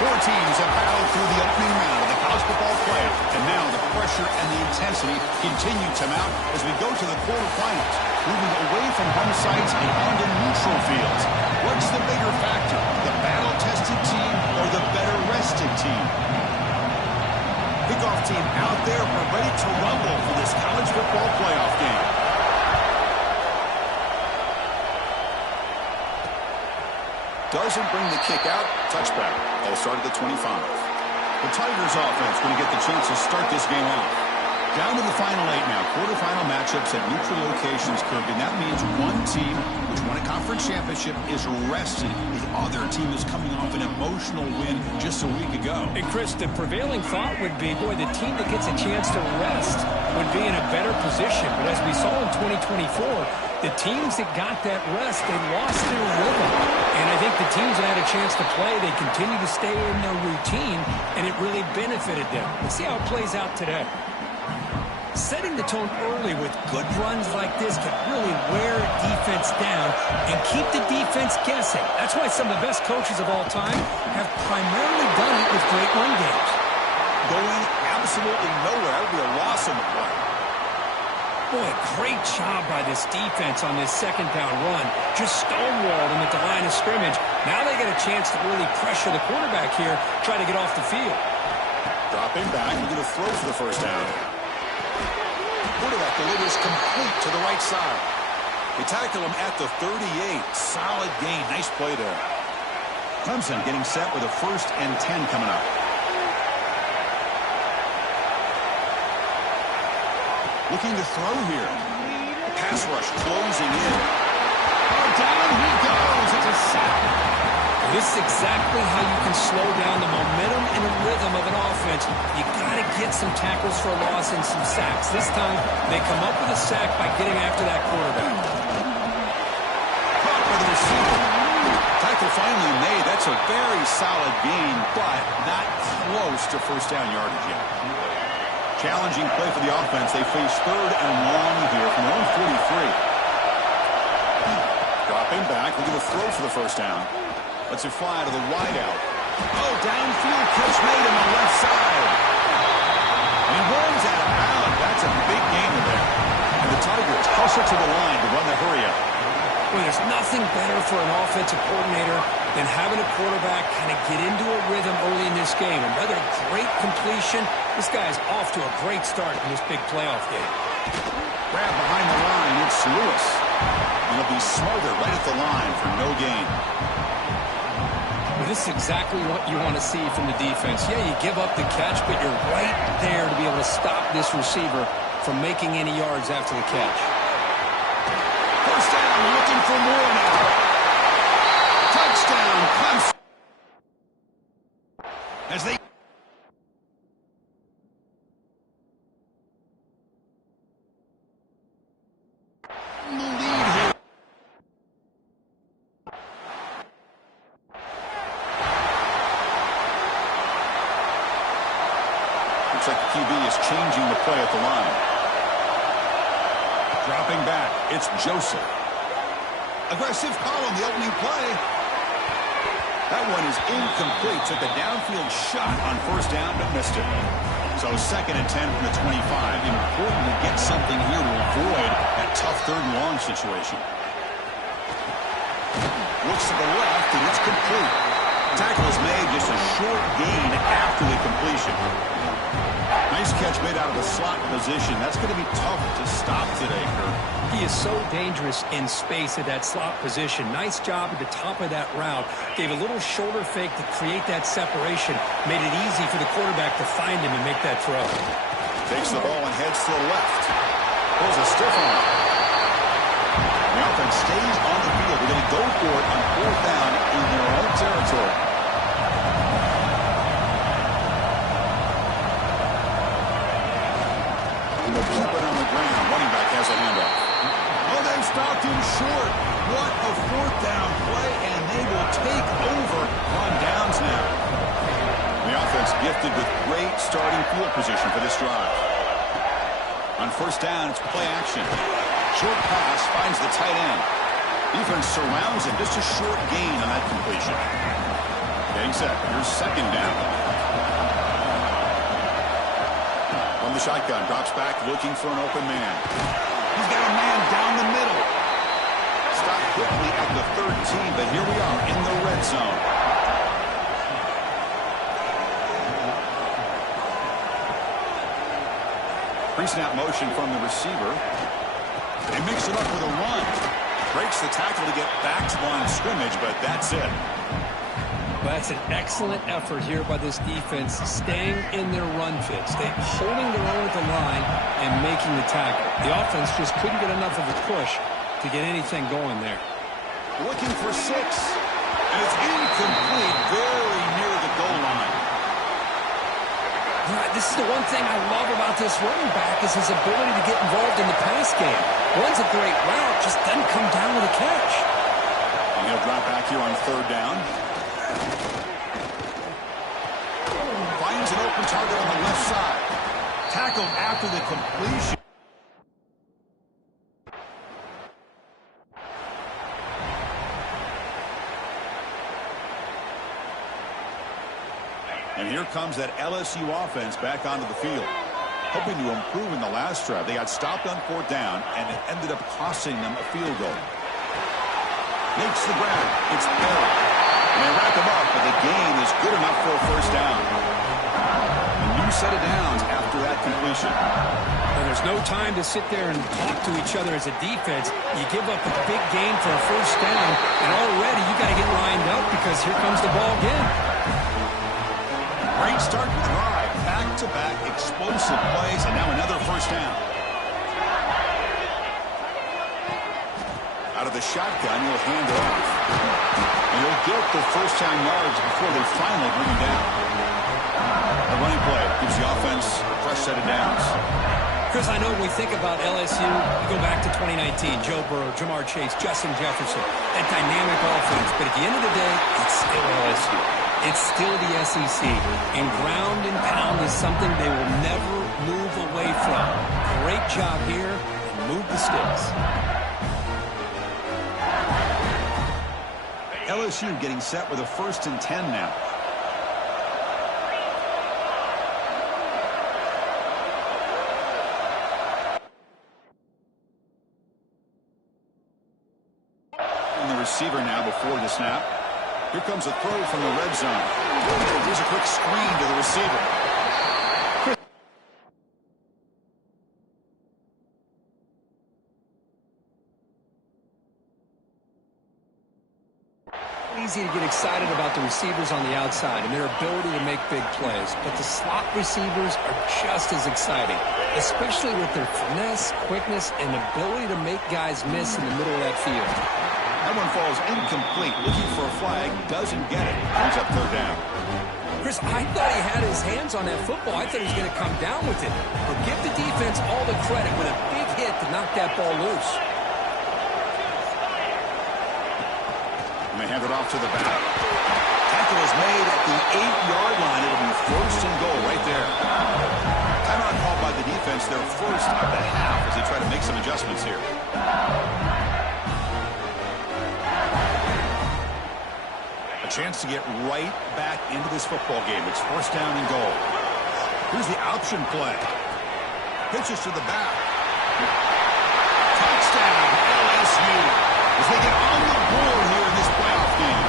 Four teams have battled through the opening round of the college football playoff, and now the pressure and the intensity continue to mount as we go to the quarterfinals, moving away from home sites and onto neutral fields. What's the bigger factor, the battle-tested team or the better-rested team? Kickoff team out there, we're ready to rumble for this college football playoff game. Doesn't bring the kick out. Touchback. They'll start at the 25. The Tigers offense going to get the chance to start this game off. Down to the final 8 now. Quarterfinal matchups at neutral locations, Kirk, and that means one team which won a conference championship is rested. The other team is coming off an emotional win just a week ago. And Chris, the prevailing thought would be, boy, the team that gets a chance to rest would be in a better position. But as we saw in 2024, the teams that got that rest, they lost their rhythm. And I think the teams that had a chance to play, they continue to stay in their routine, and it really benefited them. Let's see how it plays out today. Setting the tone early with good runs like this can really wear a defense down and keep the defense guessing. That's why some of the best coaches of all time have primarily done it with great run games. Going absolutely nowhere. That would be a loss on the play. Boy, great job by this defense on this second down run. Just stonewalled them at the line of scrimmage. Now they get a chance to really pressure the quarterback here, try to get off the field. Dropping back, we're going to throw for the first down. Quarterback delivers complete to the right side. They tackle him at the 38. Solid gain. Nice play there. Clemshun getting set with a 1st and 10 coming up. Looking to throw here. The pass rush closing in. Oh, down he goes. It's a sack. This is exactly how you can slow down the momentum and the rhythm of an offense. You got to get some tackles for a loss and some sacks. This time, they come up with a sack by getting after that quarterback. Caught by the receiver. Tackle finally made. That's a very solid gain, but not close to first down yardage yet. Challenging play for the offense. They face 3rd and long here from their own 43. Dropping back. We're going to throw for the first down. Let's it fly to the wideout. Oh, downfield catch made on the left side. And he runs out of bounds. That's a big gain there. And the Tigers hustle to the line to run the hurry up. Well, there's nothing better for an offensive coordinator than having a quarterback kind of get into a rhythm early in this game. Another great completion. This guy's off to a great start in this big playoff game. Grab behind the line. It's Lewis. And he'll be smothered right at the line for no gain. Well, this is exactly what you want to see from the defense. Yeah, you give up the catch, but you're right there to be able to stop this receiver from making any yards after the catch. First down, looking for more now. Touchdown, Clemshun. As they lead here. Looks like the QB is changing the play at the line. Dropping back, it's Joseph. Aggressive call on the opening play. That one is incomplete. Took a downfield shot on first down, but missed it. So 2nd and 10 from the 25. Important to get something here to avoid that tough 3rd and long situation. Looks to the left, and it's complete. Tackle is made, just a short gain after the completion. Nice catch made out of the slot position. That's going to be tough to stop today, Kirk. He is so dangerous in space at that slot position. Nice job at the top of that route. Gave a little shoulder fake to create that separation. Made it easy for the quarterback to find him and make that throw. Takes the ball and heads to the left. Pulls a stiff one. The offense stays on the field. They're going to go for it on 4th down in their own territory. Keep it on the ground. Running back has a handoff. Oh, they've stopped him short. What a 4th down play, and they will take over on downs now. The offense gifted with great starting field position for this drive. On first down, it's play action. Short pass finds the tight end. Defense surrounds him. Just a short gain on that completion. Getting set. Here's second down. From the shotgun, drops back, looking for an open man. He's got a man down the middle. Stopped quickly at the 13, but here we are in the red zone. Pre-snap motion from the receiver. They mix it up with a run. Breaks the tackle to get back to line of scrimmage, but that's it. Well, that's an excellent effort here by this defense, staying in their run fits. They're holding their own at the line and making the tackle. The offense just couldn't get enough of a push to get anything going there. Looking for 6. And it's incomplete, very near the goal line. This is the one thing I love about this running back is his ability to get involved in the pass game. Runs a great route, just doesn't come down with a catch. And he'll drop back here on third down. Finds an open target on the left side. Tackled after the completion. And here comes that LSU offense back onto the field. Hoping to improve in the last drive. They got stopped on fourth down, and it ended up costing them a field goal. Makes the grab. It's Perry. And they wrap him up, but the gain is good enough for a first down. A new set of downs after that completion. Well, there's no time to sit there and talk to each other as a defense. You give up a big gain for a first down, and already you got to get lined up because here comes the ball again. Great start to the drive. Back-to-back explosive plays, and now another first down. Out of the shotgun, he'll hand it off. And he'll get the first down yards before they finally bring him down. The running play gives the offense a fresh set of downs. Chris, I know when we think about LSU, we go back to 2019, Joe Burrow, Jamar Chase, Justin Jefferson, that dynamic offense. But at the end of the day, it's still LSU. It's still the SEC, and ground and pound is something they will never move away from. Great job here, and move the sticks. LSU getting set with a 1st and 10 now. And the receiver now before the snap. Here comes a throw from the red zone. Here's a quick screen to the receiver. Easy to get excited about the receivers on the outside and their ability to make big plays. But the slot receivers are just as exciting, especially with their finesse, quickness, and ability to make guys miss in the middle of that field. That one falls incomplete. Looking for a flag. Doesn't get it. Brings up third down. Chris, I thought he had his hands on that football. I thought he was going to come down with it. But give the defense all the credit with a big hit to knock that ball loose. And they hand it off to the back. Tackle is made at the 8-yard line. It'll be 1st and goal right there. Timeout called by the defense. Their first of the half as they try to make some adjustments here. Chance to get right back into this football game. It's 1st down and goal. Here's the option play. Pitches to the back. Touchdown, LSU, as they get on the board here in this playoff game.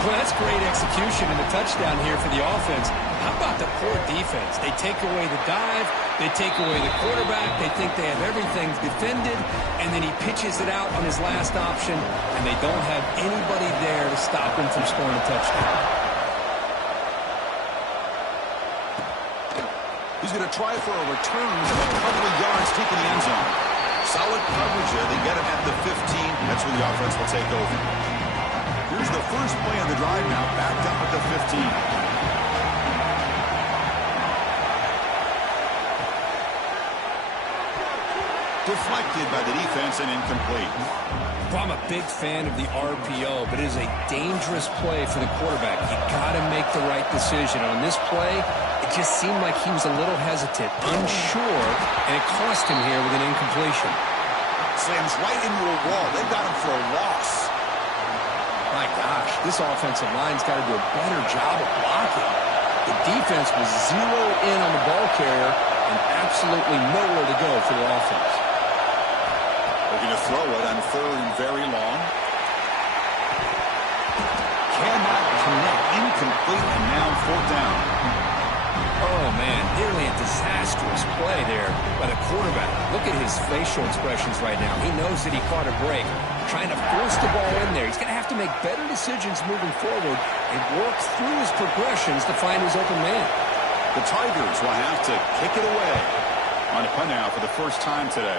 Well, that's great execution and a touchdown here for the offense. How about the poor defense? They take away the dive, they take away the quarterback, they think they have everything defended, and then he pitches it out on his last option, and they don't have anybody there to stop him from scoring a touchdown. He's going to try for a return of a couple of yards deep in the end zone. Solid coverage there. They get him at the 15. That's where the offense will take over. Here's the first play of the drive now, backed up at the 15. Deflected by the defense and incomplete. Well, I'm a big fan of the RPO, but it is a dangerous play for the quarterback. You got to make the right decision. On this play, it just seemed like he was a little hesitant, unsure, and it cost him here with an incompletion. Slams right into a wall. They got him for a loss. My gosh, this offensive line's got to do a better job of blocking. The defense was zeroed in on the ball carrier and absolutely nowhere to go for the offense. They're going to throw it on 3rd and very long. Cannot connect. Incomplete, and now 4th down. Oh, man, nearly a disastrous play there by the quarterback. Look at his facial expressions right now. He knows that he caught a break, trying to force the ball in there. He's going to have to make better decisions moving forward and work through his progressions to find his open man. The Tigers will have to kick it away on a punt now for the first time today.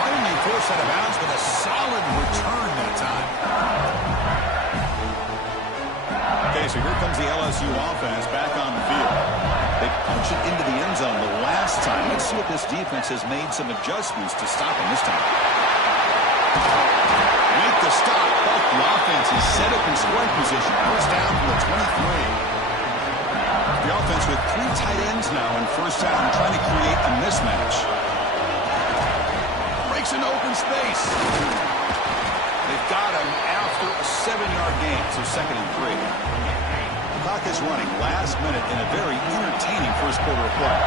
Finally forced out of bounds with a solid return that time. Okay, so here comes the LSU offense back on the field. They punch it into the end zone the last time. Let's see if this defense has made some adjustments to stop him this time. Make the stop. Both the offense is set up in scoring position. First down from the 23. The offense with 3 tight ends now in first down, trying to create a mismatch. Breaks an open space. They've got him after a 7-yard gain, so 2nd and 3. The clock is running last minute in a very entertaining first quarter of play.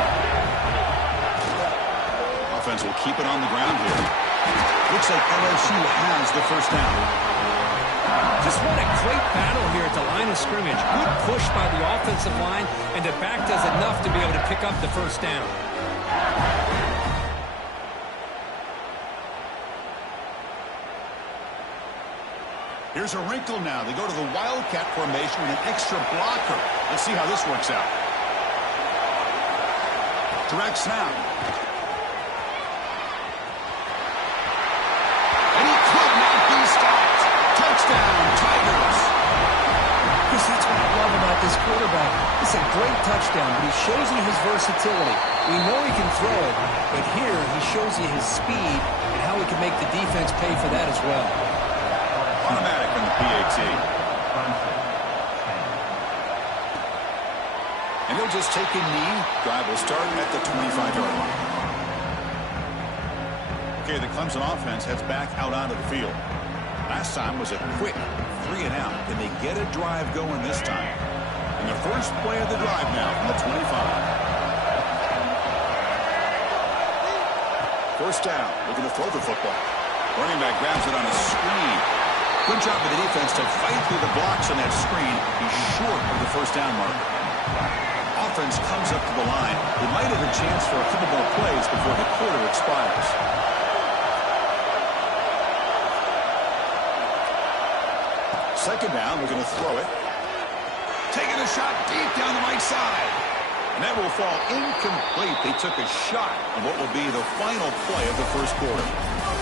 Offense will keep it on the ground here. Looks like LSU has the first down. Just what a great battle here at the line of scrimmage. Good push by the offensive line, and the back does enough to be able to pick up the first down. Here's a wrinkle now. They go to the Wildcat formation with an extra blocker. Let's see how this works out. Direct snap. And he could not be stopped. Touchdown, Tigers. Chris, that's what I love about this quarterback. It's a great touchdown, but he shows you his versatility. We know he can throw it, but here he shows you his speed and how he can make the defense pay for that as well. Automatic in the PAT. And he'll just take a knee. Drive will start at the 25-yard line. Okay, the Clemson offense heads back out onto the field. Last time was a quick 3 and out. Can they get a drive going this time? And the first play of the drive now from the 25. First down. Looking to throw the football. Running back grabs it on a screen. Good job of the defense to fight through the blocks on that screen. He's short of the first down mark. Offense comes up to the line. They might have a chance for a couple more plays before the quarter expires. Second down, we're going to throw it. Taking a shot deep down the right side. And that will fall incomplete. They took a shot on what will be the final play of the first quarter.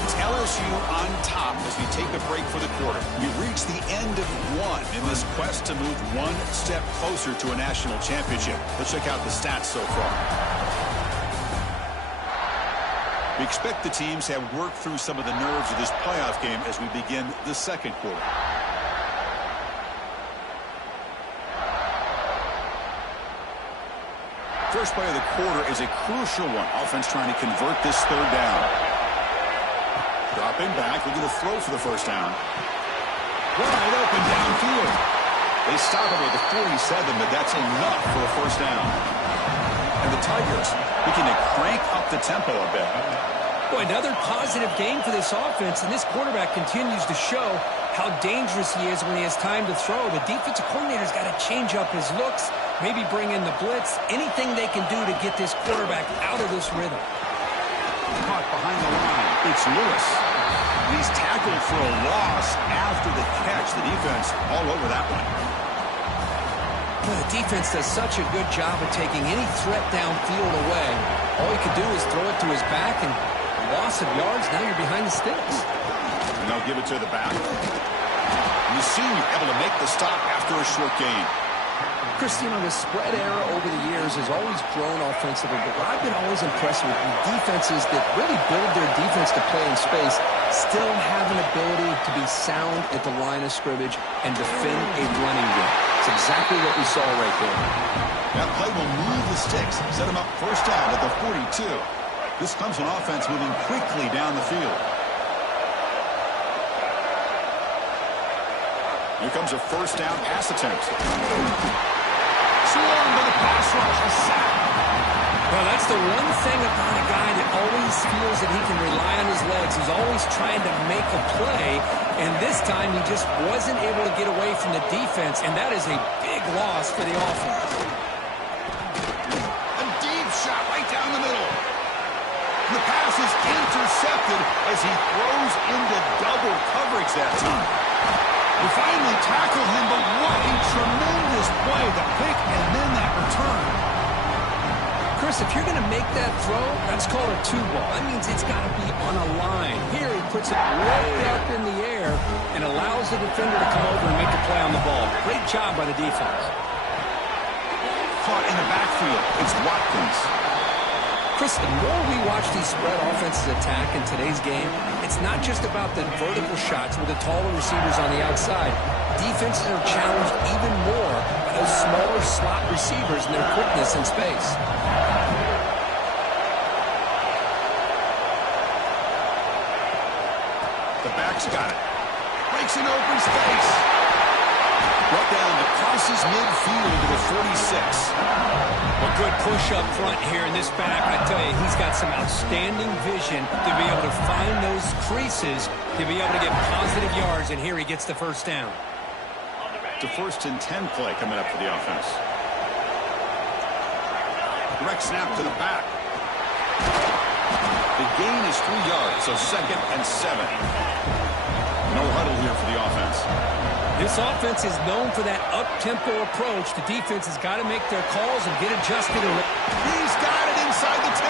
It's LSU on top as we take a break for the quarter. We've reached the end of 1 in this quest to move 1 step closer to a national championship. Let's check out the stats so far. We expect the teams have worked through some of the nerves of this playoff game as we begin the second quarter. First play of the quarter is a crucial one. Offense trying to convert this 3rd down. Dropping back, looking to throw for the first down. Wide open downfield. They stop him at the 47, but that's enough for a first down. And the Tigers looking to crank up the tempo a bit. Boy, another positive game for this offense, and this quarterback continues to show how dangerous he is when he has time to throw. The defensive coordinator's got to change up his looks, maybe bring in the blitz, anything they can do to get this quarterback out of this rhythm. Caught behind the line. It's Lewis. He's tackled for a loss after the catch. The defense all over that one. Well, the defense does such a good job of taking any threat downfield away. All he could do is throw it to his back, and loss of yards, now you're behind the sticks. And they'll give it to the back. And the senior able to make the stop after a short gain. Christine, the spread era over the years has always grown offensively, but what I've been always impressed with defenses that really build their defense to play in space still have an ability to be sound at the line of scrimmage and defend a running game. It's exactly what we saw right there. That play will move the sticks, set them up first down at the 42. This Clemshun offense moving quickly down the field. Here comes a first down pass attempt. Swarmed by the pass rush. A sack. Well, that's the one thing about a guy that always feels that he can rely on his legs. He's always trying to make a play, and this time he just wasn't able to get away from the defense, and that is a big loss for the offense. A deep shot right down the middle. The pass is intercepted as he throws into double coverage that time. They finally tackle him, but what a tremendous play. The pick and then that return. Chris, if you're going to make that throw, that's called a two-ball. That means it's got to be on a line. Here he puts it way up in the air and allows the defender to come over and make the play on the ball. Great job by the defense. Caught in the backfield. It's Watkins. Chris, the more we watch these spread offenses attack in today's game, it's not just about the vertical shots with the taller receivers on the outside. Defenses are challenged even more by those smaller slot receivers and their quickness in space. The back's got it. Breaks an open space. Brought down to crosses midfield to the 46. A good push up front here in this back. I tell you, he's got some outstanding vision to be able to find those creases, to be able to get positive yards, and here he gets the first down. The 1st and 10 play coming up for the offense. Direct snap to the back. The gain is 3 yards, so 2nd and 7. No huddle here for the offense. This offense is known for that up-tempo approach. The defense has got to make their calls and get adjusted. He's got it inside the 10.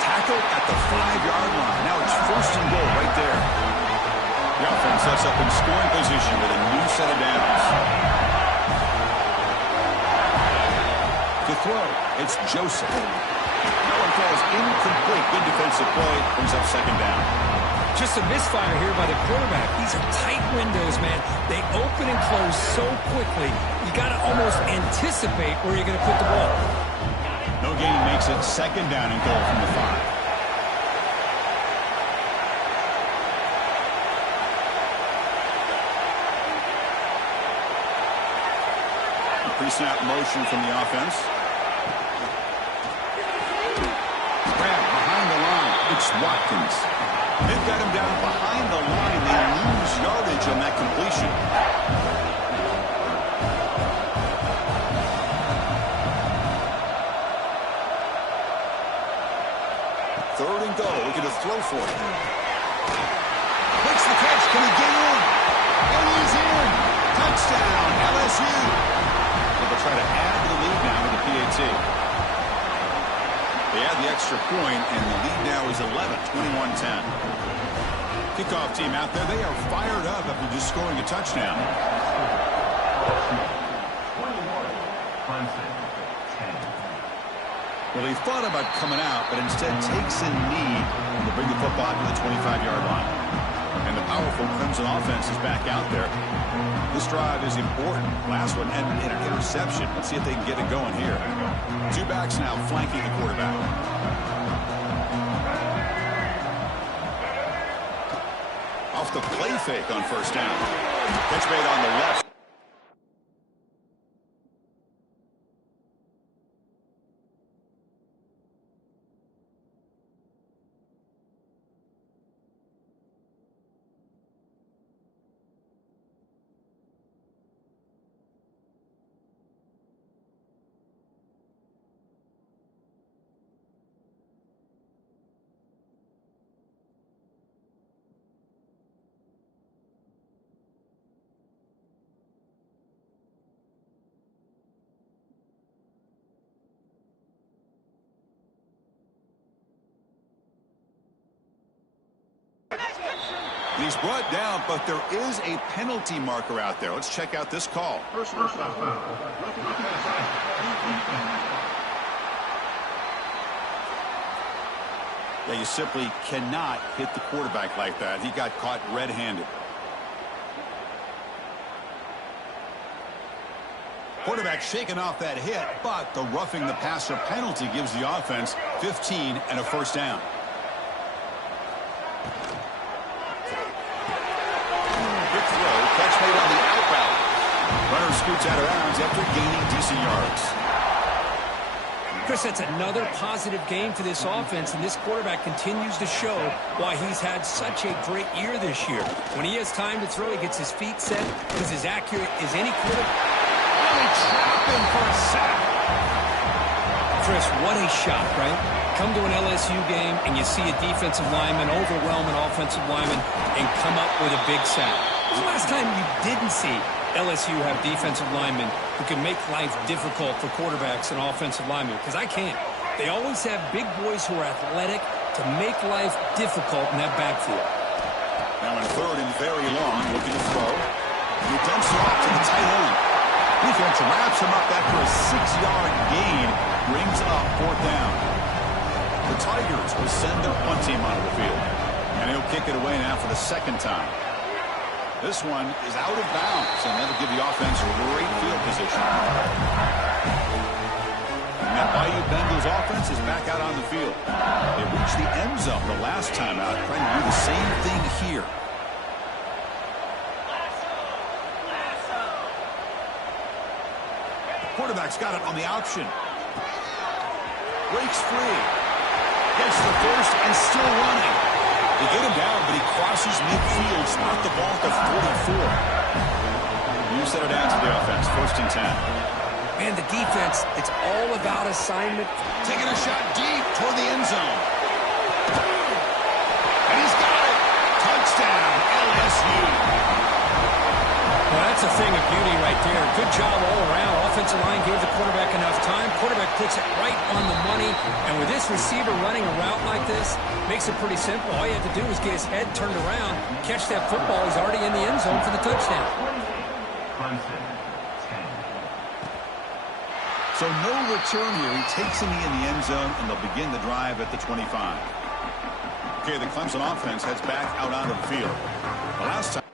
Tackle at the 5-yard line. Now it's 1st and goal right there. The offense sets up in scoring position with a new set of downs. To throw, it's Joseph. That one falls incomplete. Good defensive play. Brings up 2nd down. Just a misfire here by the quarterback. These are tight windows, man. They open and close so quickly. You got to almost anticipate where you're going to put the ball. No gain makes it 2nd down and goal from the 5. Pre-snap motion from the offense. Grab behind the line. It's Watkins. They've got him down behind the line. They lose yardage on that completion. Third and goal. Looking to throw for it. Makes the catch. Can he get in? And he's in. Touchdown, LSU. They'll try to add to the lead now with the PAT. They add the extra point, and the lead now is 11, 21-10. Kickoff team out there, they are fired up after just scoring a touchdown. Well, he thought about coming out, but instead takes a knee to bring the football to the 25-yard line. And the powerful Clemson offense is back out there. This drive is important. Last one had an interception. Let's see if they can get it going here. 2 backs now flanking the quarterback. Off the play fake on 1st down. Catch made on the left. He's brought down, but there is a penalty marker out there. Let's check out this call. Yeah, you simply cannot hit the quarterback like that. He got caught red-handed. Quarterback shaking off that hit, but the roughing the passer penalty gives the offense 15 and a first down. Good throw, catch made on the out route. Runner scoots out of bounds after gaining decent yards. Chris, that's another positive game for this offense, and this quarterback continues to show why he's had such a great year this year. When he has time to throw, he gets his feet set, because as accurate as any quarterback. Really trapped him for a sack. Chris, what a shot, right? Come to an LSU game, and you see a defensive lineman overwhelm an offensive lineman and come up with a big sack. When was the last time you didn't see LSU have defensive linemen who can make life difficult for quarterbacks and offensive linemen? Because I can't. They always have big boys who are athletic to make life difficult in that backfield. Now in third and very long, looking to throw. He dumps it off to the tight end. Defense wraps him up after a 6-yard gain. Brings up fourth down. The Tigers will send their punt team onto the field. And he'll kick it away now for the second time. This one is out of bounds, and that'll give the offense a great field position. And that Bayou Bengals offense is back out on the field. They reached the end zone the last time out, trying to do the same thing here. Quarterback's got it on the option. Breaks free. Gets the first and still running. They get him down, but he crosses midfield, spot the ball to 44. You set it down to the offense, first and 10. Man, the defense, it's all about assignment. Taking a shot deep toward the end zone. And he's got it. Touchdown, LSU. Well, that's a thing of beauty right there. Good job all around. Offensive line gave the quarterback enough time. Quarterback puts it right on the money. And with this receiver running a route like this, makes it pretty simple. All you have to do is get his head turned around, catch that football. He's already in the end zone for the touchdown. So no return here. He takes him in the end zone, and they'll begin the drive at the 25. Okay, the Clemson offense heads back out onto the field. The last time.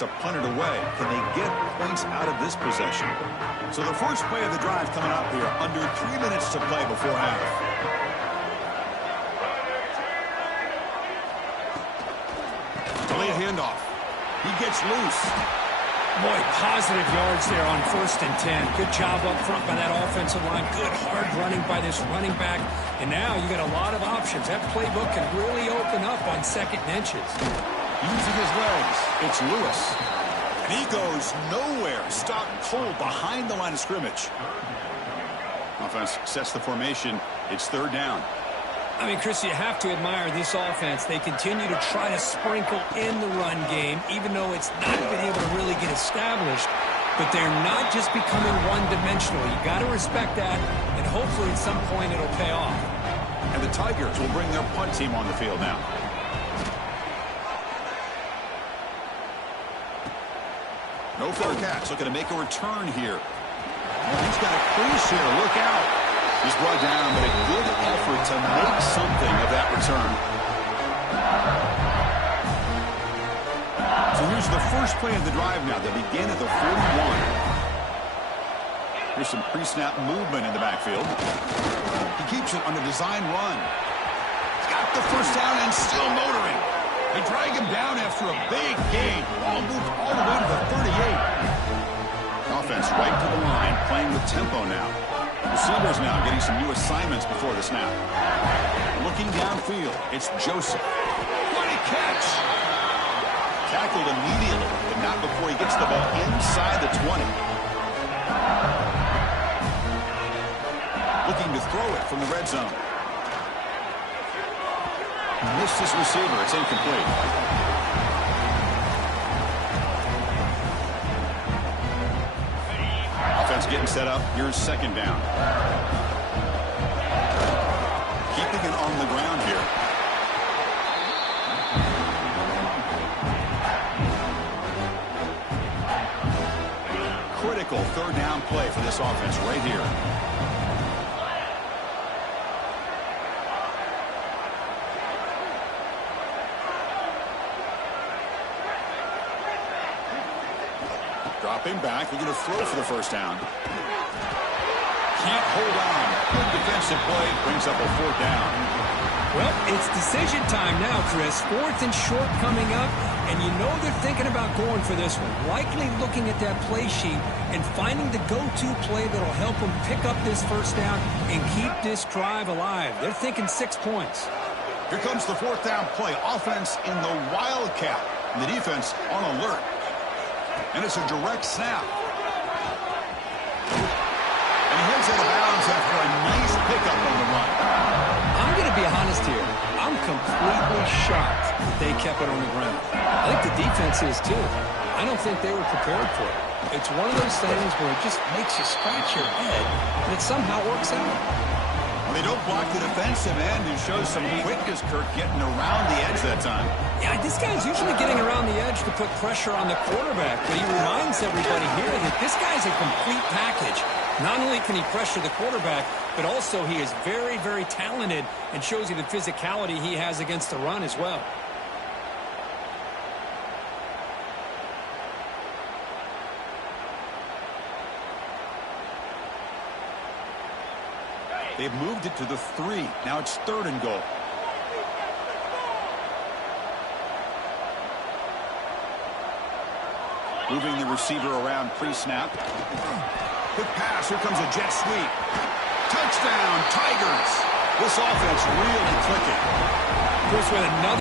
To punt it away. Can they get points out of this possession? So the first play of the drive coming up here. Under 3 minutes to play before half. Delay a handoff. He gets loose. Boy, positive yards there on first and 10. Good job up front by that offensive line. Good hard running by this running back. And now you got a lot of options. That playbook can really open up on second and inches. Using his legs, it's Lewis. And he goes nowhere. Stopped cold behind the line of scrimmage. Offense sets the formation. It's third down. I mean, Chris, you have to admire this offense. They continue to try to sprinkle in the run game, even though it's not been able to really get established. But they're not just becoming one-dimensional. You got to respect that, and hopefully at some point it'll pay off. And the Tigers will bring their punt team on the field now. No fair catch. Looking to make a return here. Well, he's got a crease here. Look out. He's brought down, but a good effort to make something of that return. So here's the first play of the drive now. They begin at the 41. Here's some pre-snap movement in the backfield. He keeps it on the design run. He's got the first down and still motoring. They drag him down after a big gain. Ball moved all the way to the 38. Offense right to the line, playing with tempo now. Receivers now getting some new assignments before the snap. Looking downfield, it's Joseph. What a catch! Tackled immediately, but not before he gets the ball inside the 20. Looking to throw it from the red zone. Missed his receiver. It's incomplete. Offense getting set up. Here's second down. Keeping it on the ground here. critical third down play for this offense right here. Dropping back, we're going to throw for the first down. Can't hold on. Good defensive play, brings up a fourth down. Well, it's decision time now, Chris. Fourth and short coming up, and you know they're thinking about going for this one. Likely looking at that play sheet and finding the go-to play that'll help them pick up this first down and keep this drive alive. They're thinking 6 points. Here comes the fourth down play. Offense in the wildcat. And the defense on alert. And it's a direct snap. And he heads out of bounds after a nice pickup on the run. I'm going to be honest here. I'm completely shocked that they kept it on the ground. I think the defense is too. I don't think they were prepared for it. It's one of those things where it just makes you scratch your head, and it somehow works out. Well, they don't block the defensive end and shows some quickness, Kirk, getting around the edge that time. Yeah, this guy's usually getting around the edge to put pressure on the quarterback, but he reminds everybody here that this guy's a complete package. Not only can he pressure the quarterback, but also he is very, very talented and shows you the physicality he has against the run as well. They've moved it to the 3. Now it's 3rd and goal. Moving the receiver around pre-snap. Quick pass. Here comes a jet sweep. Touchdown, Tigers. This offense really clicking. Chris with another.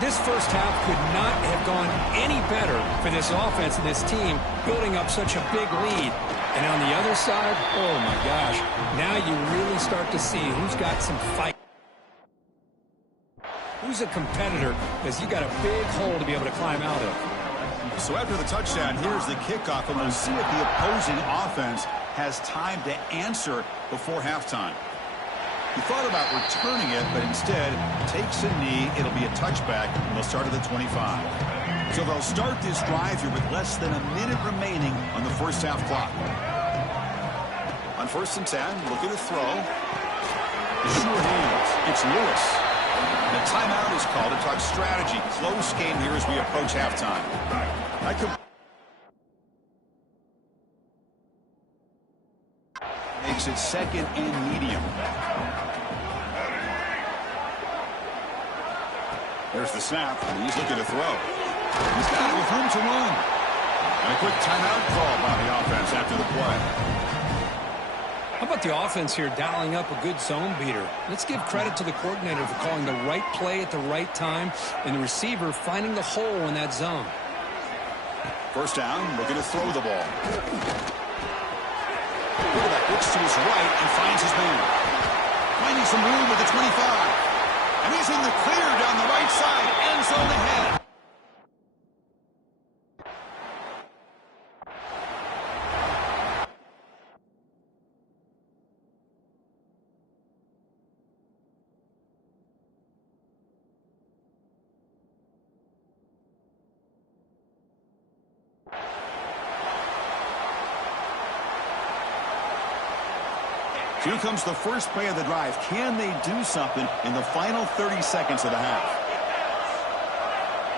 This first half could not have gone any better for this offense and this team, building up such a big lead. And on the other side, oh my gosh, now you really start to see who's got some fight. Who's a competitor, because you got a big hole to be able to climb out of. So after the touchdown, here's the kickoff, and we'll see if the opposing offense has time to answer before halftime. He thought about returning it, but instead takes a knee. It'll be a touchback, and they'll start at the 25. So they'll start this drive here with less than a minute remaining on the first half clock. On 1st and 10, looking to throw. Sure hands. It's Lewis. The timeout is called to talk strategy. Close game here as we approach halftime. Makes it 2nd and medium. There's the snap, and he's looking to throw. He's got it with room to run. And a quick timeout call by the offense after the play. How about the offense here dialing up a good zone beater? Let's give credit to the coordinator for calling the right play at the right time, and the receiver finding the hole in that zone. First down, looking to throw the ball. Quarterback looks to his right and finds his man. Finding some room with the 25. And he's in the clear down the right side, end zone ahead. Here comes the first play of the drive. Can they do something in the final 30 seconds of the half?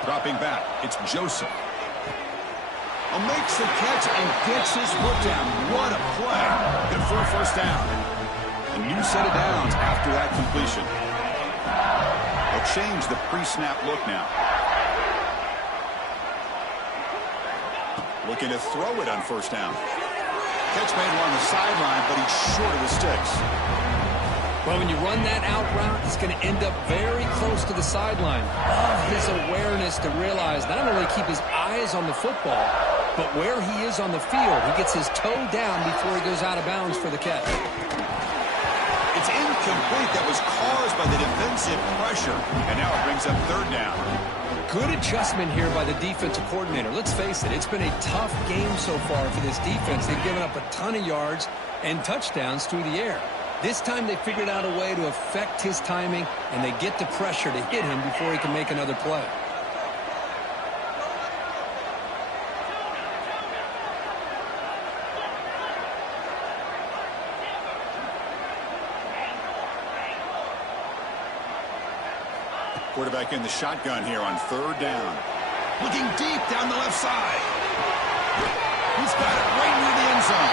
Dropping back, it's Joseph. Makes the catch and gets his foot down. What a play. Good for a first down. A new set of downs after that completion. They'll change the pre-snap look now. Looking to throw it on first down. Catch made along the sideline, but he's short of the sticks. Well, when you run that out route, it's going to end up very close to the sideline. Love his awareness to realize not only keep his eyes on the football, but where he is on the field. He gets his toe down before he goes out of bounds for the catch. It's incomplete. That was caused by the defensive pressure, and now it brings up 3rd down. Good adjustment here by the defensive coordinator. Let's face it, it's been a tough game so far for this defense. They've given up a ton of yards and touchdowns through the air. This time they figured out a way to affect his timing, and they get the pressure to hit him before he can make another play. Quarterback in the shotgun here on third down. Looking deep down the left side. He's got it right near the end zone.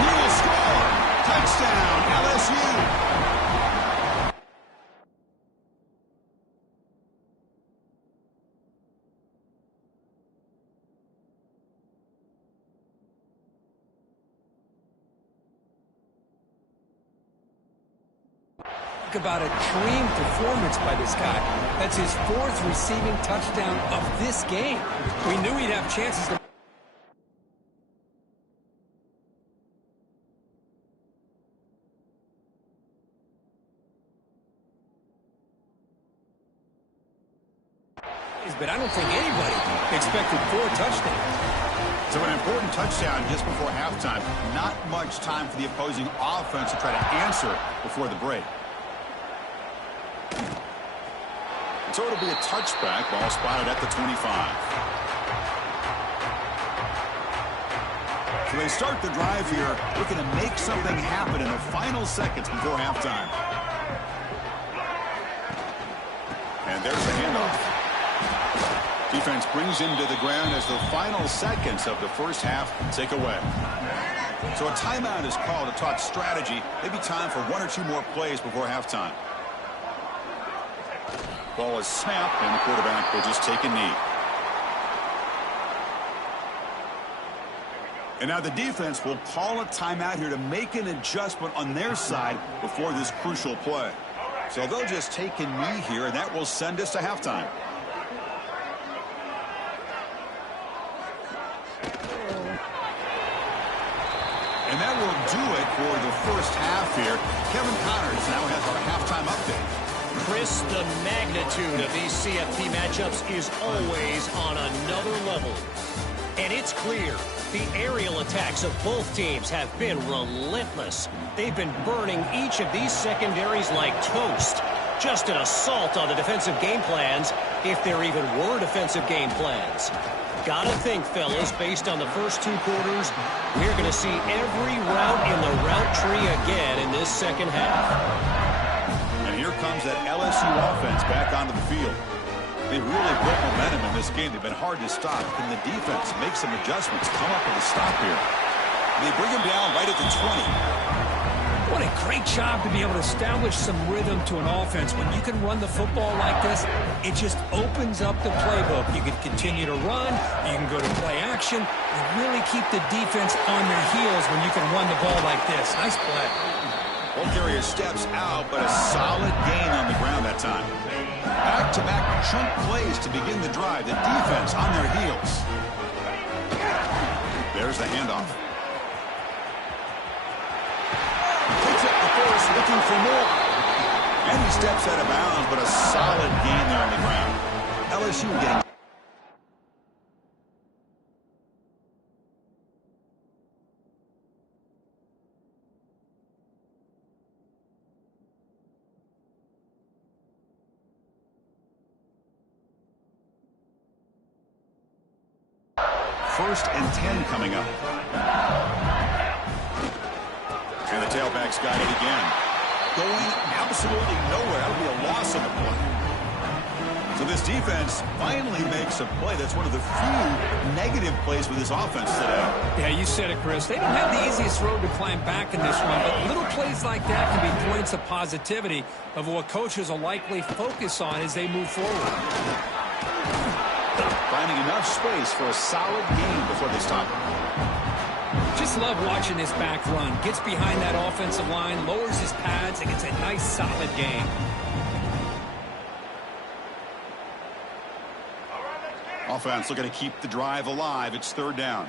He will score. Touchdown, LSU. About a dream performance by this guy. That's his 4th receiving touchdown of this game. We knew he'd have chances to... But I don't think anybody expected 4 touchdowns. So an important touchdown just before halftime. Not much time for the opposing offense to try to answer before the break. So it'll be a touchback. Ball spotted at the 25. So they start the drive here, looking to make something happen in the final seconds before halftime. And there's the handoff. Defense brings him to the ground as the final seconds of the first half tick away. So a timeout is called to talk strategy. Maybe time for 1 or 2 more plays before halftime. Ball is snapped, and the quarterback will just take a knee. And now the defense will call a timeout here to make an adjustment on their side before this crucial play. So they'll just take a knee here, and that will send us to halftime. And that will do it for the first half here. Kevin Connors now has our halftime update. Chris, the magnitude of these CFP matchups is always on another level. And it's clear, the aerial attacks of both teams have been relentless. They've been burning each of these secondaries like toast. Just an assault on the defensive game plans, if there even were defensive game plans. Gotta think, fellas, based on the first 2 quarters, we're going to see every route in the route tree again in this second half. Here comes that LSU offense back onto the field. They've really built momentum in this game. They've been hard to stop. Can the defense make some adjustments, come up with a stop here? They bring him down right at the 20. What a great job to be able to establish some rhythm to an offense. When you can run the football like this, it just opens up the playbook. You can continue to run. You can go to play action. You really keep the defense on their heels when you can run the ball like this. Nice play. Ball carrier steps out, but a solid gain on the ground that time. Back-to-back chunk plays to begin the drive. The defense on their heels. There's the handoff. Takes it the force, looking for more. And he steps out of bounds, but a solid gain there on the ground. LSU getting... First and 10 coming up. And the tailback's got it again. Going absolutely nowhere. That'll be a loss on the play. So this defense finally makes a play. That's one of the few negative plays with this offense today. Yeah, you said it, Chris. They don't have the easiest road to climb back in this run, but little plays like that can be points of positivity of what coaches will likely focus on as they move forward. Finding enough space for a solid gain before they stop. Just love watching this back run. Gets behind that offensive line, lowers his pads, and gets a nice solid gain. Offense looking to keep the drive alive. It's third down.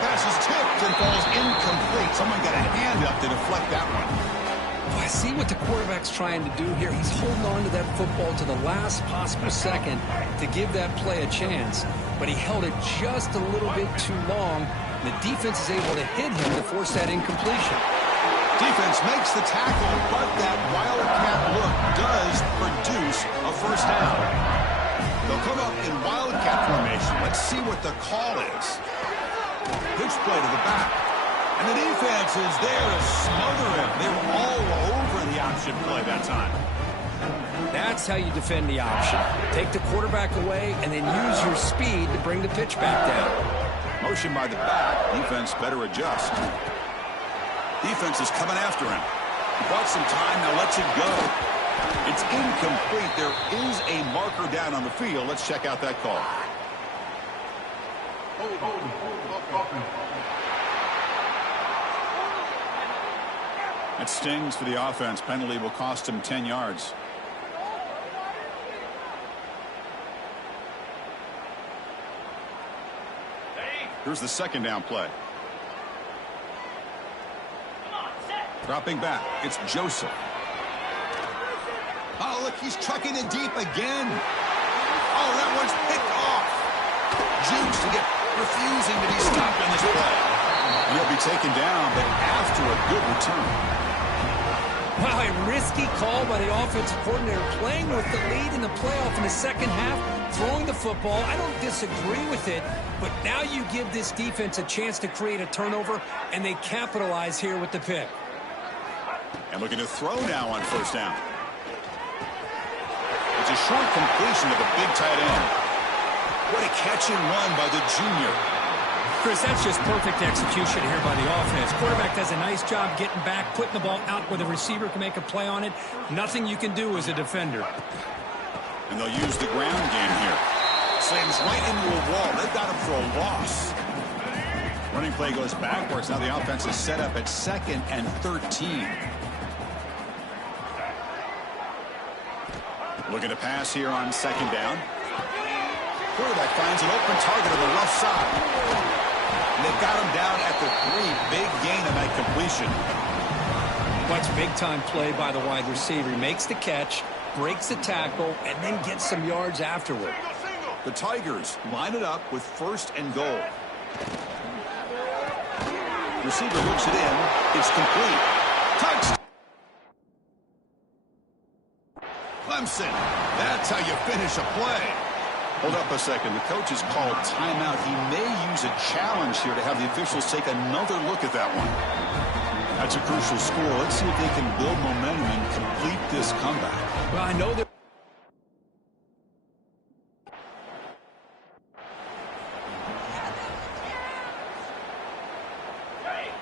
Pass is tipped and falls incomplete. Someone got a hand up to deflect that one. Well, I see what the quarterback's trying to do here. He's holding on to that football to the last possible second to give that play a chance. But he held it just a little bit too long. The defense is able to hit him to force that incompletion. Defense makes the tackle, but that wildcat look does produce a first down. They'll come up in wildcat formation. Let's see what the call is. Pitch play to the back. And the defense is there to smother him. They were all over the option play that time. That's how you defend the option. Take the quarterback away and then use your speed to bring the pitch back down. Motion by the back. Defense better adjust. Defense is coming after him. He bought some time, now lets it go. It's incomplete. There is a marker down on the field. Let's check out that call. That stings for the offense. Penalty will cost him 10 yards. Here's the second down play. Dropping back, it's Joseph. Oh, look, he's trucking it deep again. Oh, that one's picked off. Jukes to get refusing to be stopped on this play. He'll be taken down, but after a good return. Wow, a risky call by the offensive coordinator, playing with the lead in the playoff in the second half, throwing the football. I don't disagree with it, but now you give this defense a chance to create a turnover, and they capitalize here with the pick. And looking to throw now on first down. It's a short completion to the big tight end. What a catch and run by the junior. Chris, that's just perfect execution here by the offense. Quarterback does a nice job getting back, putting the ball out where the receiver can make a play on it. Nothing you can do as a defender. And they'll use the ground game here. Slams right into a wall. They've got him for a loss. Running play goes backwards. Now the offense is set up at 2nd and 13. Looking to pass here on second down. Quarterback finds an open target on the left side. And they've got him down at the 3. Big gain on that completion. Watch big-time play by the wide receiver. He makes the catch, breaks the tackle, and then gets some yards afterward. The Tigers line it up with 1st and goal. Receiver looks it in. It's complete. Touchdown. Clemshun. That's how you finish a play. Hold up a second. The coach has called timeout. He may use a challenge here to have the officials take another look at that one. That's a crucial score. Let's see if they can build momentum and complete this comeback. Well, I know that.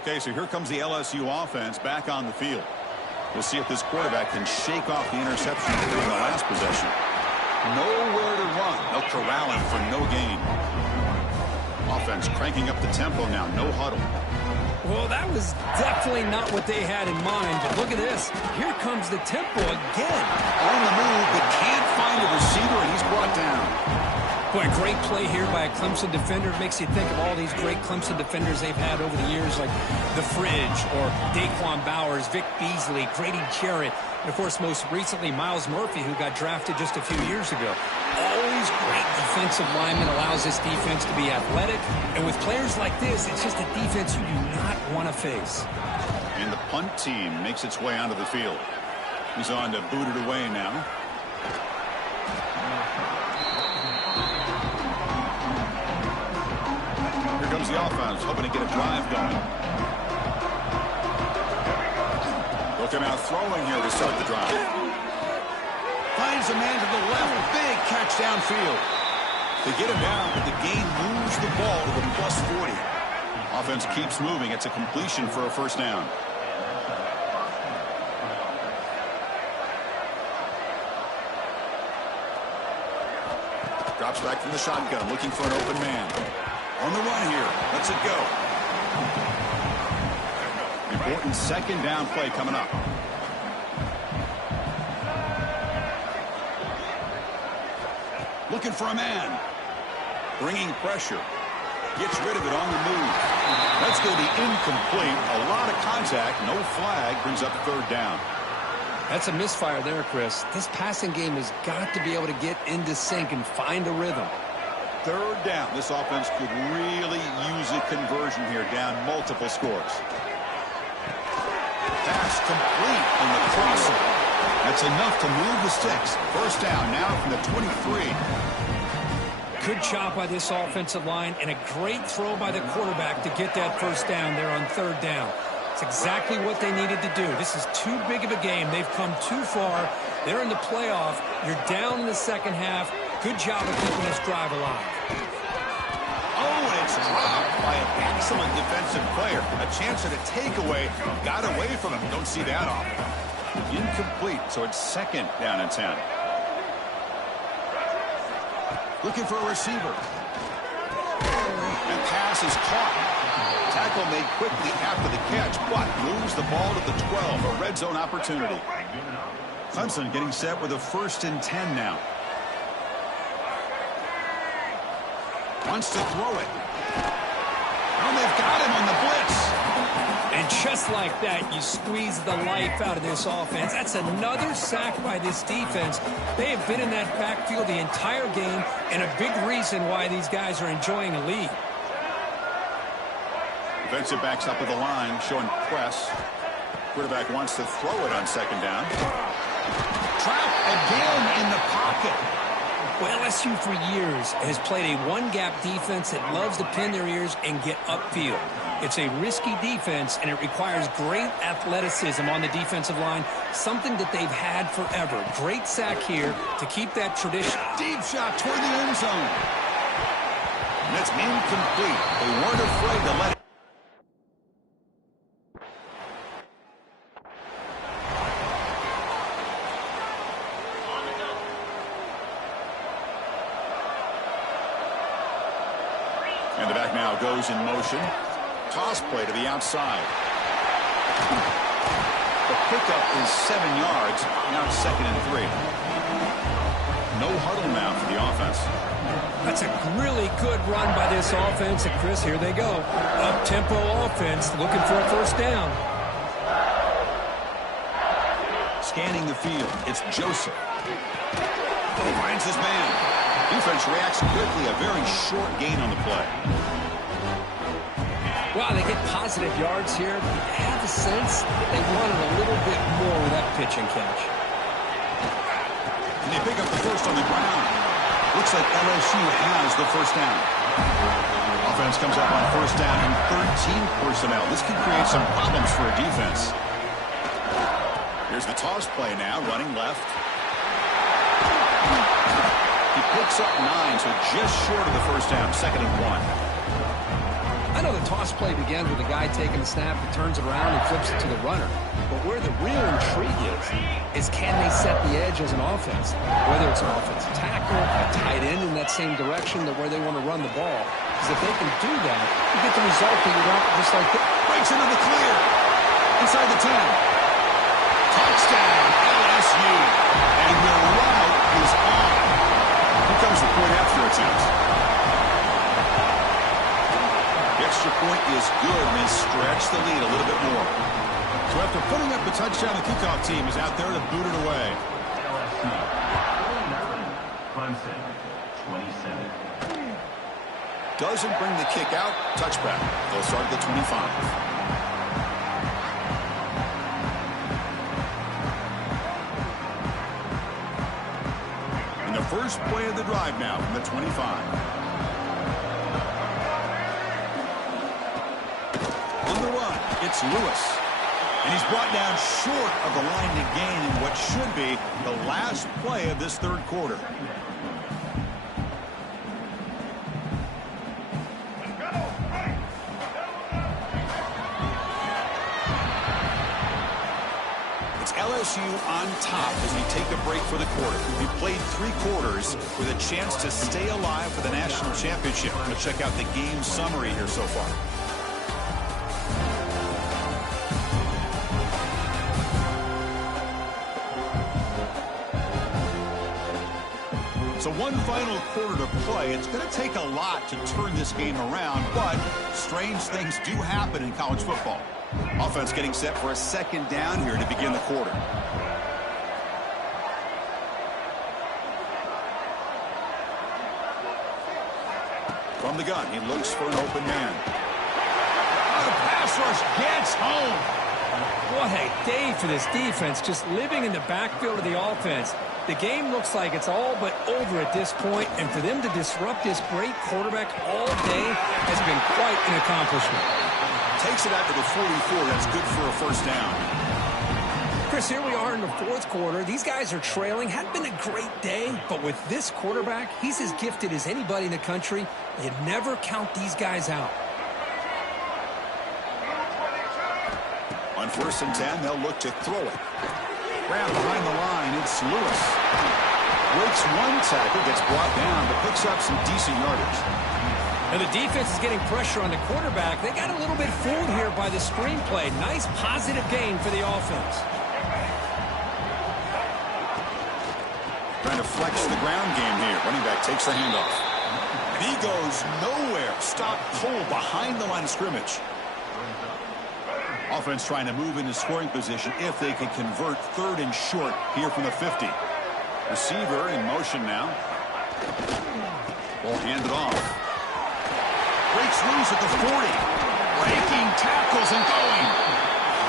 Okay, so here comes the LSU offense back on the field. We'll see if this quarterback can shake off the interception during the last possession. Nowhere to run. They'll corral him for no gain. Offense cranking up the tempo now. No huddle. Well, that was definitely not what they had in mind, but look at this. Here comes the tempo again. On the move, but can't find a receiver, and he's brought down. Boy, a great play here by a Clemson defender. It makes you think of all these great Clemson defenders they've had over the years, like The Fridge or Daquan Bowers, Vic Beasley, Grady Jarrett, and, of course, most recently, Miles Murphy, who got drafted just a few years ago. Always great defensive lineman, allows this defense to be athletic. And with players like this, it's just a defense you do not want to face. And the punt team makes its way onto the field. He's on to boot it away now. Here comes the offense, hoping to get a drive going. They'll come out throwing here to start the drive. Finds a man to the left. Big catch downfield. They get him down, but the gain moves the ball to the +40. Offense keeps moving. It's a completion for a first down. Drops back from the shotgun, looking for an open man. On the run here. Lets it go. Important second down play coming up. Looking for a man. Bringing pressure. Gets rid of it on the move. That's going to be incomplete. A lot of contact. No flag. Brings up third down. That's a misfire there, Chris. This passing game has got to be able to get into sync and find a rhythm. Third down. This offense could really use a conversion here, down multiple scores. Pass complete in the crossing. That's enough to move the sticks. First down now from the 23. Good job by this offensive line and a great throw by the quarterback to get that first down there on third down. It's exactly what they needed to do. This is too big of a game. They've come too far. They're in the playoff. You're down in the second half. Good job of keeping this drive alive. Oh, and it's dropped by an excellent defensive player. A chance at a takeaway. Got away from him. Don't see that often. Incomplete, so it's second down and 10. Looking for a receiver. And pass is caught. Tackle made quickly after the catch, but moves the ball to the 12. A red zone opportunity. Clemshun getting set with a 1st and 10 now. Wants to throw it. And they've got him on the blitz. And just like that, you squeeze the life out of this offense. That's another sack by this defense. They have been in that backfield the entire game, and a big reason why these guys are enjoying a lead. Defensive backs up with the line, showing press. Quarterback wants to throw it on second down. Trapped again in the pocket. Well, LSU for years has played a one-gap defense that loves to pin their ears and get upfield. It's a risky defense, and it requires great athleticism on the defensive line, something that they've had forever. Great sack here to keep that tradition. Deep shot toward the end zone. And it's incomplete. They weren't afraid to let it. And the back now goes in motion. Toss play to the outside. The pickup is 7 yards. Now it's 2nd and 3. No huddle now for the offense. That's a really good run by this offense. And, Chris, here they go. Up-tempo offense looking for a first down. Scanning the field. It's Joseph. Finds his man. Defense reacts quickly. A very short gain on the play. Wow, they get positive yards here. But I have a sense they wanted a little bit more with that pitch and catch. And they pick up the first on the ground. Looks like LSU has the first down. Offense comes up on first down and 13 personnel. This could create some problems for a defense. Here's the toss play now, running left. He picks up 9, so just short of the first down, 2nd and 1. I know the toss play begins with the guy taking the snap, he turns it around and flips it to the runner. But where the real intrigue is can they set the edge as an offense? Whether it's an offensive tackle, a tight end in that same direction that where they want to run the ball. Because if they can do that, you get the result that you want, just like that. Breaks into the clear. Inside the 10. Touchdown, LSU. And the route is on. Here comes the point after attempt. The extra point is good. They stretch the lead a little bit more. So after putting up the touchdown, the kickoff team is out there to boot it away. Clemshun, 27. Doesn't bring the kick out. Touchback. They'll start at the 25. And the first play of the drive now from the 25. On the run, it's Lewis. And he's brought down short of the line to gain in what should be the last play of this third quarter. It's LSU on top as we take a break for the quarter. We played 3 quarters with a chance to stay alive for the national championship. Let's check out the game summary here so far. So one final quarter to play. It's going to take a lot to turn this game around, but strange things do happen in college football. Offense getting set for a second down here to begin the quarter. From the gun, he looks for an open man. Oh, the pass rush gets home. What a day for this defense, just living in the backfield of the offense. The game looks like it's all but over at this point, and for them to disrupt this great quarterback all day has been quite an accomplishment. Takes it out to the 44. That's good for a first down. Chris, here we are in the fourth quarter. These guys are trailing. Hadn't been a great day, but with this quarterback, he's as gifted as anybody in the country. You never count these guys out. On 1st and 10, they'll look to throw it. Grab behind the line, it's Lewis. Breaks one tackle, gets brought down, but picks up some decent yardage. And the defense is getting pressure on the quarterback. They got a little bit fooled here by the screenplay. Nice positive gain for the offense. Trying to flex the ground game here. Running back takes the handoff. And he goes nowhere. Stop cold behind the line of scrimmage. Offense trying to move into scoring position if they can convert 3rd and short here from the 50. Receiver in motion now. Ball handed off. Breaks loose at the 40. Breaking tackles and going.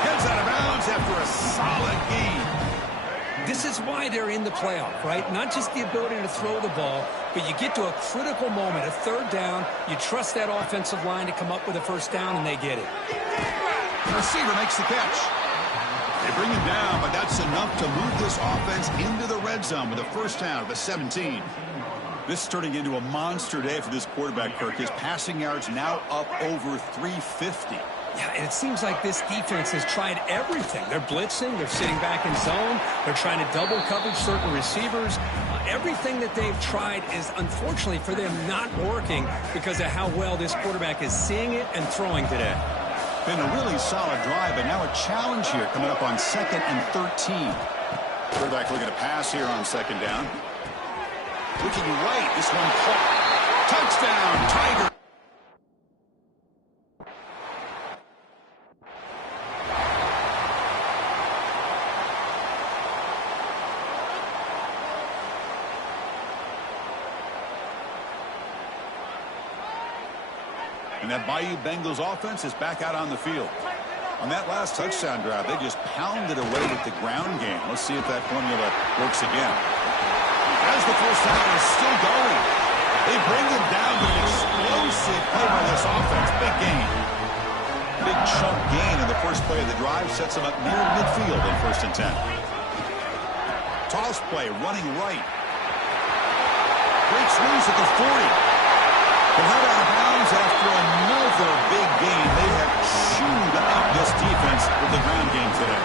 Heads out of bounds after a solid gain. This is why they're in the playoff, right? Not just the ability to throw the ball, but you get to a critical moment, a 3rd down. You trust that offensive line to come up with a first down, and they get it. The receiver makes the catch. They bring him down, but that's enough to move this offense into the red zone with a first down at the 17. This is turning into a monster day for this quarterback, Kirk. His passing yards now up over 350. Yeah, and it seems like this defense has tried everything. They're blitzing. They're sitting back in zone. They're trying to double coverage certain receivers. Everything that they've tried is, unfortunately for them, not working because of how well this quarterback is seeing it and throwing today. Been a really solid drive, but now a challenge here coming up on 2nd and 13. Quarterback looking to pass here on 2nd down. Looking right, this one caught. Touchdown, Tiger. And that Bayou Bengals offense is back out on the field. On that last touchdown drive, they just pounded away with the ground game. Let's see if that formula works again. As the first down is still going, they bring him down with an explosive play by this offense. Big gain. Big chunk gain in the first play of the drive sets him up near midfield in 1st and 10. Toss play running right. Breaks loose at the 40. But right out of bounds after another big gain. They have chewed up this defense with the ground game today.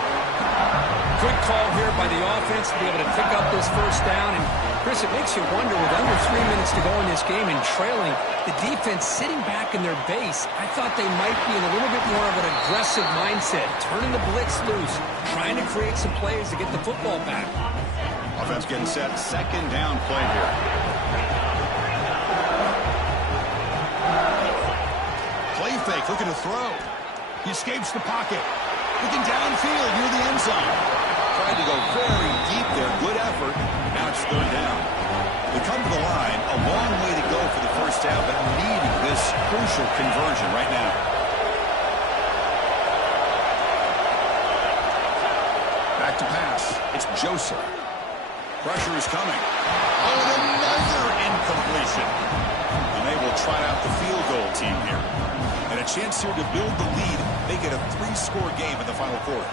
Good call here by the offense to be able to pick up this first down. And, Chris, it makes you wonder, with under 3 minutes to go in this game and trailing, the defense sitting back in their base, I thought they might be in a little bit more of an aggressive mindset, turning the blitz loose, trying to create some plays to get the football back. Offense getting set. 2nd down play here. Play fake, looking to throw. He escapes the pocket. Looking downfield near the end zone. Tried to go very deep there. Good effort. Now it's 3rd down. They come to the line. A long way to go for the first down, but needing this crucial conversion right now. Back to pass. It's Joseph. Pressure is coming. Oh, another incompletion. And they will try out the field goal team here. And a chance here to build the lead, make it a 3-score game in the final quarter.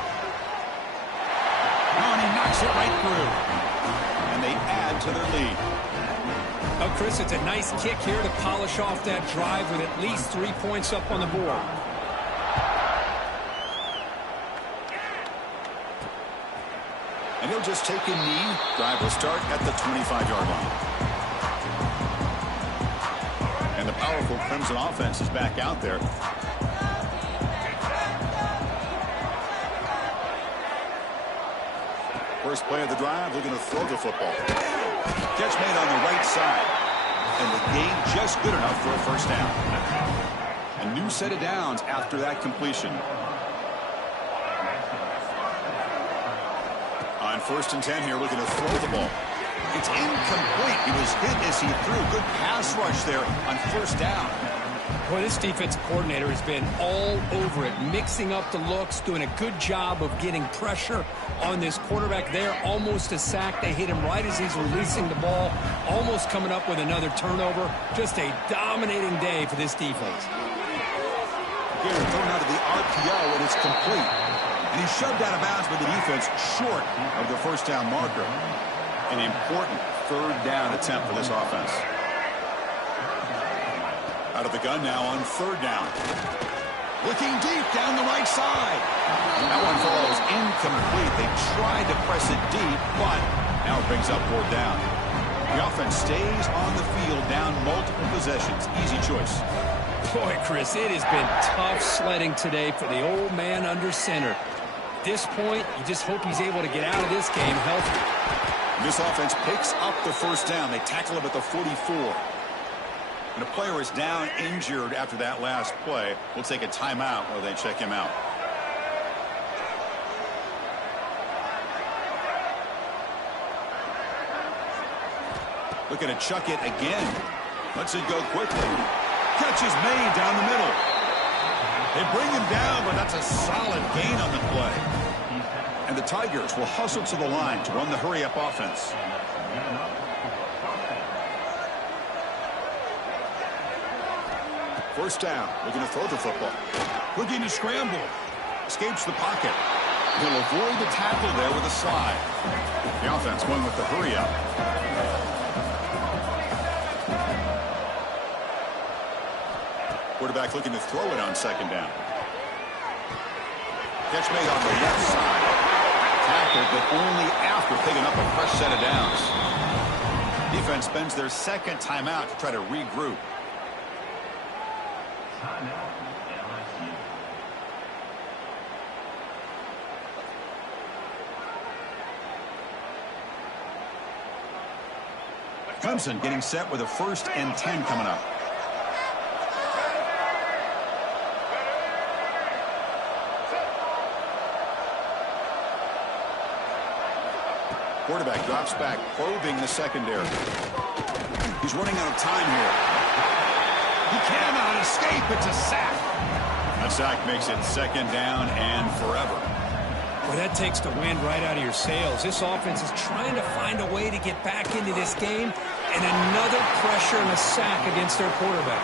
Oh, and he knocks it right through. And they add to their lead. Oh, Chris, it's a nice kick here to polish off that drive with at least 3 points up on the board. And he'll just take a knee. Drive will start at the 25-yard line. And the powerful Clemson offense is back out there. First play of the drive, looking to throw the football. Catch made on the right side. And the gain just good enough for a first down. A new set of downs after that completion. On 1st and 10 here, looking to throw the ball. It's incomplete. He was hit as he threw. Good pass rush there on 1st down. Boy, this defensive coordinator has been all over it, mixing up the looks, doing a good job of getting pressure on this quarterback there. Almost a sack. They hit him right as he's releasing the ball, almost coming up with another turnover. Just a dominating day for this defense. Again, thrown out of the RPO, and it's complete. And he's shoved out of bounds by the defense short of the first down marker. An important 3rd down attempt for this offense. Out of the gun now on 3rd down. Looking deep down the right side. That one falls incomplete. They tried to press it deep, but now it brings up 4th down. The offense stays on the field down multiple possessions. Easy choice. Boy, Chris, it has been tough sledding today for the old man under center. At this point, you just hope he's able to get out of this game healthy. This offense picks up the first down. They tackle him at the 44. And a player is down injured after that last play. We'll take a timeout while they check him out. Looking to chuck it again. Lets it go quickly. Catch is made down the middle. They bring him down, but that's a solid gain on the play. And the Tigers will hustle to the line to run the hurry-up offense. First down, looking to throw the football. Looking to scramble. Escapes the pocket. He'll avoid the tackle there with a slide. The offense going with the hurry-up. Quarterback looking to throw it on 2nd down. Catch made on the left side. Tackled, but only after picking up a fresh set of downs. Defense spends their 2nd timeout to try to regroup. Clemshun getting set with a 1st and 10 coming up. Quarterback drops back, probing the secondary. He's running out of time here. He cannot escape. It's a sack. That sack makes it 2nd down and forever. Well, that takes the wind right out of your sails. This offense is trying to find a way to get back into this game, and another pressure and a sack against their quarterback.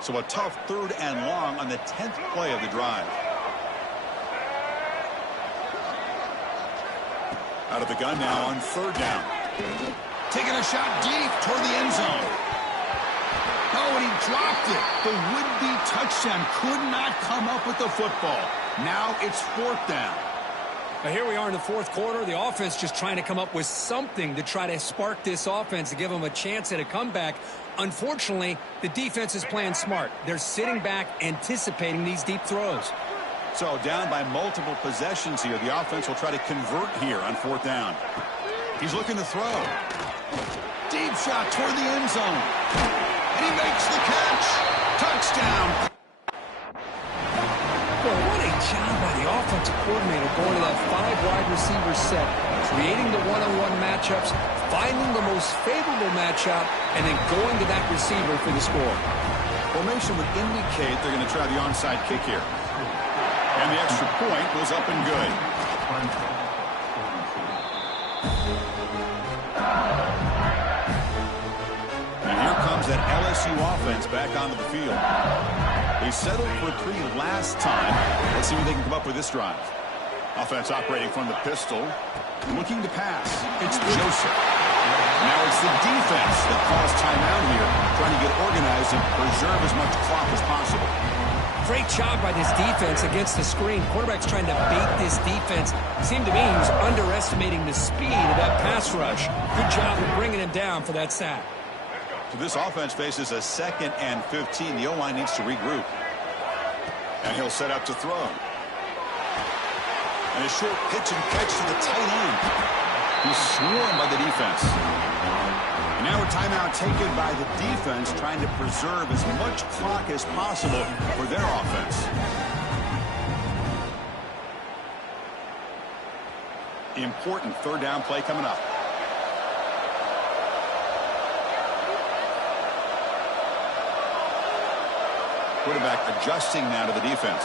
So a tough 3rd and long on the 10th play of the drive. Out of the gun now on 3rd down. Taking a shot deep toward the end zone. Oh, and he dropped it. The would-be touchdown could not come up with the football. Now it's 4th down. Now here we are in the 4th quarter. The offense just trying to come up with something to try to spark this offense to give them a chance at a comeback. Unfortunately, the defense is playing smart. They're sitting back, anticipating these deep throws. So down by multiple possessions here. The offense will try to convert here on 4th down. He's looking to throw. Deep shot toward the end zone. And he makes the catch. Touchdown. Well, what a job by the offensive coordinator going to that 5 wide receiver set, creating the one-on-one matchups, finding the most favorable matchup, and then going to that receiver for the score. Formation would indicate they're going to try the onside kick here. And the extra point goes up and good. And here comes that LSU offense back onto the field. They settled for 3 last time. Let's see what they can come up with this drive. Offense operating from the pistol. Looking to pass. It's Joseph. Now it's the defense that calls timeout here, trying to get organized and preserve as much clock as possible. Great job by this defense against the screen. Quarterback's trying to bait this defense. It seemed to me he was underestimating the speed of that pass rush. Good job of bringing him down for that sack. This offense faces a 2nd and 15. The O-line needs to regroup. And he'll set up to throw. And a short pitch and catch to the tight end. He's swarmed by the defense. And now a timeout taken by the defense, trying to preserve as much clock as possible for their offense. Important 3rd down play coming up. Quarterback adjusting now to the defense.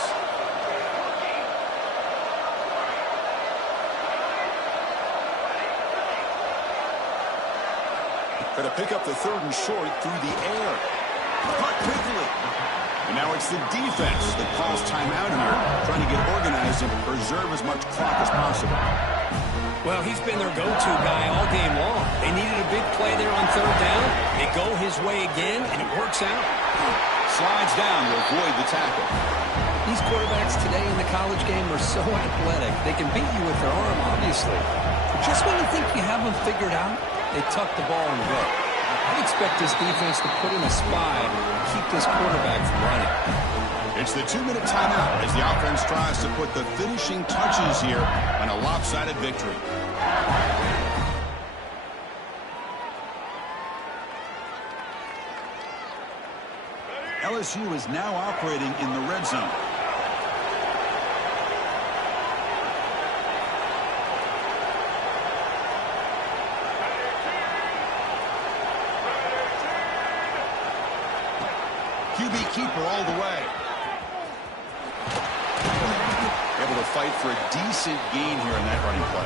Going to pick up the 3rd and short through the air. Caught quickly. And now it's the defense that calls timeout here, trying to get organized and preserve as much clock as possible. Well, he's been their go-to guy all game long. They needed a big play there on 3rd down. They go his way again, and it works out. Slides down to avoid the tackle. These quarterbacks today in the college game are so athletic. They can beat you with their arm, obviously. But just when you think you have them figured out, they tuck the ball and go. I expect this defense to put in a spy and keep this quarterback from running. It's the 2-minute timeout as the offense tries to put the finishing touches here on a lopsided victory. LSU is now operating in the red zone. QB keeper all the way. Able to fight for a decent gain here in that running play.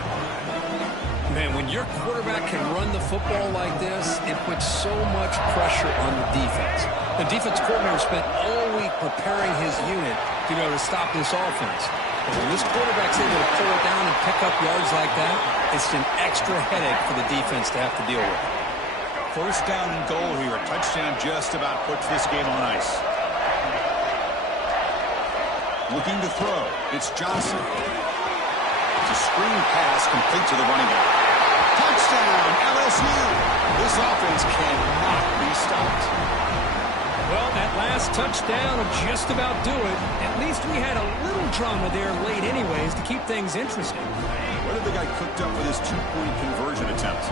Man, when your quarterback can run the football like this, it puts so much pressure on the defense. The defense coordinator spent all week preparing his unit to be able to stop this offense. But when this quarterback's able to pull it down and pick up yards like that, it's an extra headache for the defense to have to deal with. 1st down and goal here. A touchdown just about puts this game on ice. Looking to throw. It's Johnson. It's a screen pass complete to the running back. Touchdown, LSU. This offense cannot be stopped. Well, that last touchdown will just about do it. At least we had a little drama there late anyways to keep things interesting. What have they got cooked up for this 2-point conversion attempt?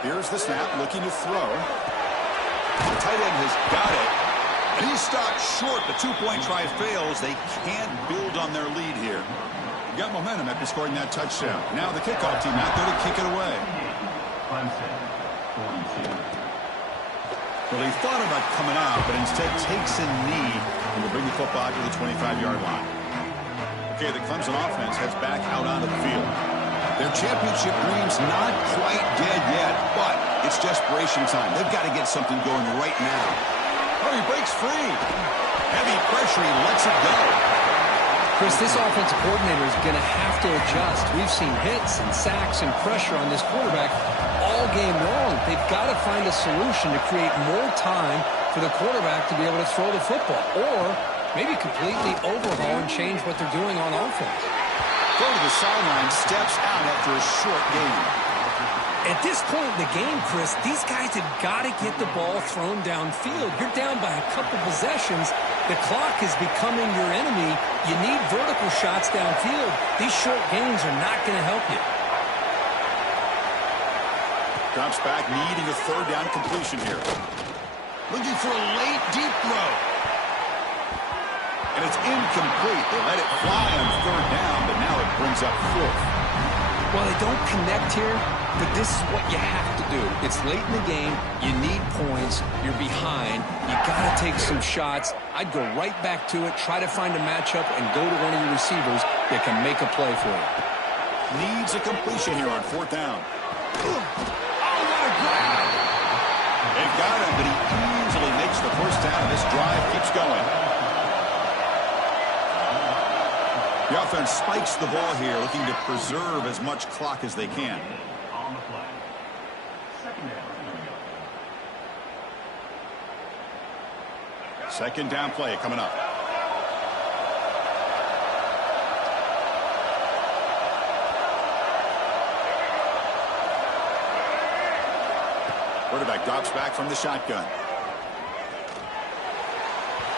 Here's the snap, looking to throw. The tight end has got it. And he's stopped short. The 2-point try fails. They can't build on their lead here. Got momentum after scoring that touchdown. Now the kickoff team out there to kick it away. Clemshun, 42. Well, he thought about coming out, but instead takes a knee and will bring the football to the 25-yard line. Okay, the Clemson offense heads back out onto the field. Their championship dream's not quite dead yet, but it's desperation time. They've got to get something going right now. Oh, he breaks free. Heavy pressure, he lets it go. Chris, this offensive coordinator is going to have to adjust. We've seen hits and sacks and pressure on this quarterback all game long. They've got to find a solution to create more time for the quarterback to be able to throw the football, or maybe completely overhaul and change what they're doing on offense. Go to the sideline, steps out after a short game. At this point in the game, Chris, these guys have got to get the ball thrown downfield. You're down by a couple possessions. The clock is becoming your enemy. You need vertical shots downfield. These short gains are not going to help you. Drops back, needing a 3rd down completion here. Looking for a late, deep throw. And it's incomplete. They let it fly on 3rd down, but now it brings up 4th. Well, they don't connect here, but this is what you have to do. It's late in the game. You need points. You're behind. You got to take some shots. I'd go right back to it, try to find a matchup, and go to one of your receivers that can make a play for you. Needs a completion here on 4th down. Oh, what a grab! They've got him, but he easily makes the 1st down. This drive keeps going. The offense spikes the ball here, looking to preserve as much clock as they can. On the play. 2nd down. 2nd down play coming up. Quarterback drops back from the shotgun.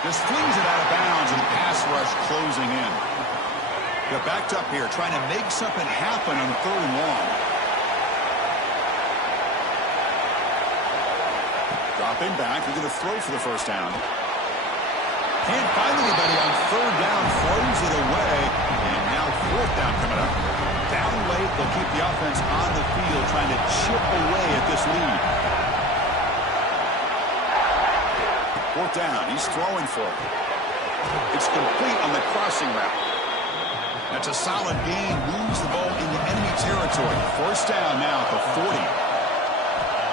Just flings it out of bounds, and pass rush closing in. They're backed up here, trying to make something happen on 3rd and long. Dropping back, they're going to throw for the first down. Can't find anybody on 3rd down, throws it away, and now 4th down coming up. Down late, they'll keep the offense on the field, trying to chip away at this lead. 4th down, he's throwing for it. It's complete on the crossing route. That's a solid gain, moves the ball into enemy territory. 1st down now at the 40.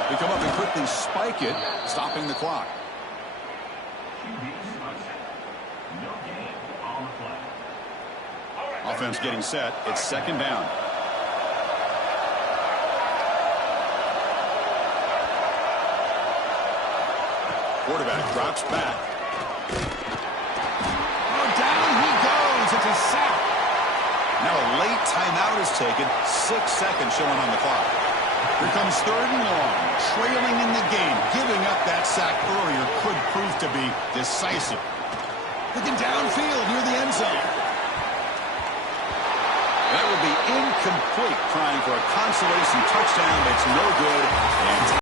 They come up and quickly spike it, stopping the clock. Offense getting set. It's 2nd down. Quarterback drops back. Oh, down he goes. It's a sack. Now a late timeout is taken. 6 seconds showing on the clock. Here comes 3rd and long. Trailing in the game. Giving up that sack earlier could prove to be decisive. Looking downfield near the end zone. That will be incomplete, trying for a consolation touchdown, but it's no good. And